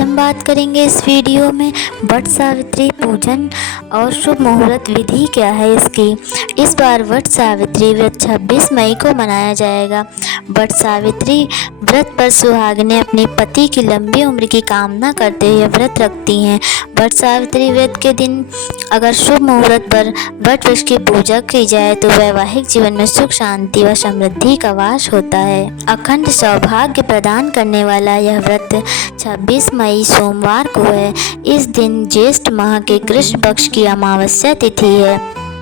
आज हम बात करेंगे इस वीडियो में वट सावित्री पूजन और शुभ मुहूर्त विधि क्या है इसकी। इस बार वट सावित्री व्रत 26 मई को मनाया जाएगा। वट सावित्री व्रत पर सुहागिनें अपने पति की लंबी उम्र की कामना करते हुए व्रत रखती हैं। वट सावित्री व्रत के दिन अगर शुभ मुहूर्त पर वट वृक्ष की पूजा की जाए तो वैवाहिक जीवन में सुख शांति व समृद्धि का वास होता है। अखंड सौभाग्य प्रदान करने वाला यह व्रत 26 मई सोमवार को है। इस दिन ज्येष्ठ माह के कृष्ण पक्ष की अमावस्या तिथि है।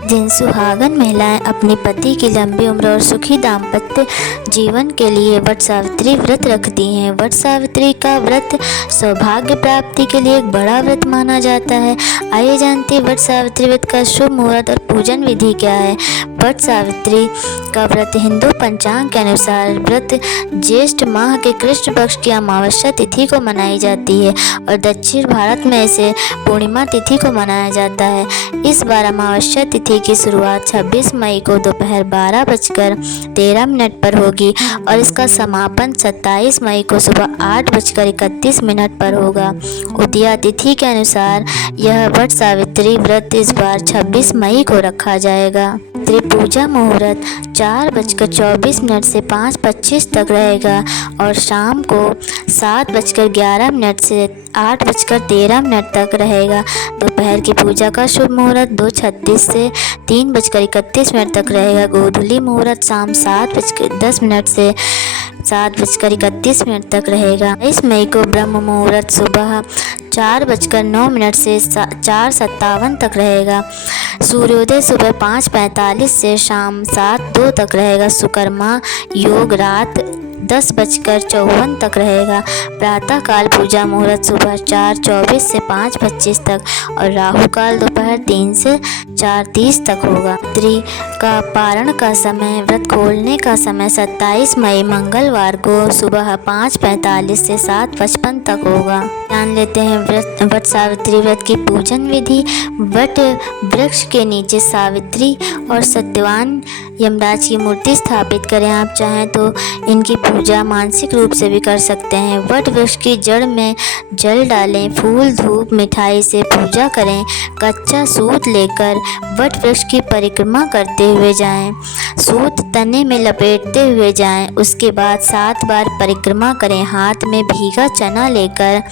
जिन सुहागन महिलाएं अपने पति की लंबी उम्र और सुखी दाम्पत्य जीवन के लिए वट सावित्री व्रत रखती हैं। वट सावित्री का व्रत सौभाग्य प्राप्ति के लिए एक बड़ा व्रत माना जाता है। आइए जानते हैं वट सावित्री व्रत का शुभ मुहूर्त और पूजन विधि क्या है। वट सावित्री का व्रत हिंदू पंचांग के अनुसार व्रत ज्येष्ठ माह के कृष्ण पक्ष की अमावस्या तिथि को मनाई जाती है और दक्षिण भारत में इसे पूर्णिमा तिथि को मनाया जाता है। इस बार अमावस्या तिथि की शुरुआत 26 मई को दोपहर 12:13 पर होगी और इसका समापन 27 मई को सुबह 8:31 पर होगा। उदया तिथि के अनुसार यह वट सावित्री व्रत इस बार 26 मई को रखा जाएगा। पूजा मुहूर्त 4:24 से 5:25 तक रहेगा और शाम को 7:11 से 8:13 तक रहेगा। दोपहर की पूजा का शुभ मुहूर्त 2:36 से 3:31 तक रहेगा। गोधूली मुहूर्त शाम 7:10 से 7:31 तक रहेगा। 22 मई को ब्रह्म मुहूर्त सुबह 4:09 से 4:57 तक रहेगा। सूर्योदय सुबह 5:45 से शाम 7:02 तक रहेगा। सुकर्मा योग रात 10:54 तक रहेगा। प्रातः काल पूजा मुहूर्त सुबह 4:24 से 5:25 तक और राहु काल दोपहर 3 से 4:30 तक होगा। रात्रि का पारण का समय व्रत खोलने का समय 27 मई मंगलवार को सुबह 5:45 से 7:55 तक होगा। जान लेते हैं वट सावित्री व्रत की पूजन विधि। वट वृक्ष के नीचे सावित्री और सत्यवान यमराज की मूर्ति स्थापित करें। आप चाहें तो इनकी पूजा मानसिक रूप से भी कर सकते हैं। वट वृक्ष की जड़ में जल डालें, फूल धूप मिठाई से पूजा करें। कच्चा सूत लेकर वट वृक्ष की परिक्रमा करते हुए जाएं। सूत तने में लपेटते हुए जाएं। उसके बाद 7 बार परिक्रमा करें। हाथ में भीगा चना लेकर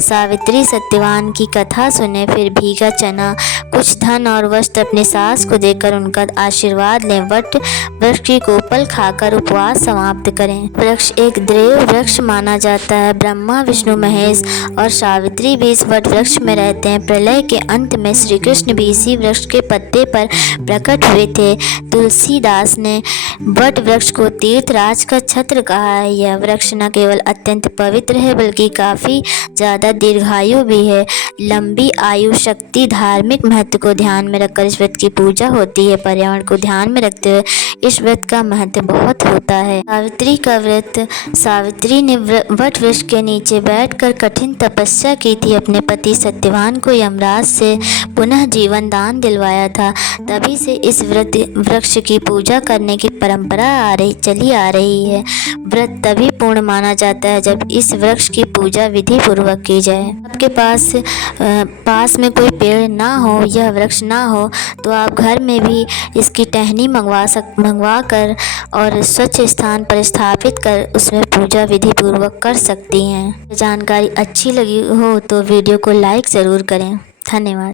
सावित्री सत्यवान की कथा सुने। फिर भीगा चना, कुछ धन और वस्त्र अपने सास को देकर उनका आशीर्वाद लें। वट वृक्ष की कोपल खाकर उपवास समाप्त करें। वृक्ष एक देव वृक्ष माना जाता है। ब्रह्मा विष्णु महेश और सावित्री भी इस वट वृक्ष में रहते हैं। प्रलय के अंत में श्री कृष्ण भी इसी वृक्ष के पत्ते पर प्रकट हुए थे। तुलसीदास ने वट वृक्ष को तीर्थराज का छत्र कहा है। यह वृक्ष न केवल अत्यंत पवित्र है बल्कि काफी ज्यादा दीर्घायु भी है। लंबी आयु, शक्ति, धार्मिक महत्व को ध्यान में रखकर इस व्रत की पूजा होती है। पर्यावरण को ध्यान में रखते हुए इस व्रत का महत्व बहुत होता है। सावित्री का व्रत। सावित्री ने वट वृक्ष के नीचे बैठकर कठिन तपस्या की थी। अपने पति सत्यवान को यमराज से पुनः जीवन दान दिलवाया था। तभी से इस व्रत वृक्ष की पूजा करने की परंपरा चली आ रही है। व्रत तभी पूर्ण माना जाता है जब इस वृक्ष की पूजा विधि पूर्वक की जाए। आपके पास में कोई पेड़ ना हो, यह वृक्ष ना हो तो आप घर में भी इसकी टहनी मंगवा कर और स्वच्छ स्थान पर स्थापित कर उसमें पूजा विधि पूर्वक कर सकती हैं। जानकारी अच्छी लगी हो तो वीडियो को लाइक ज़रूर करें। धन्यवाद।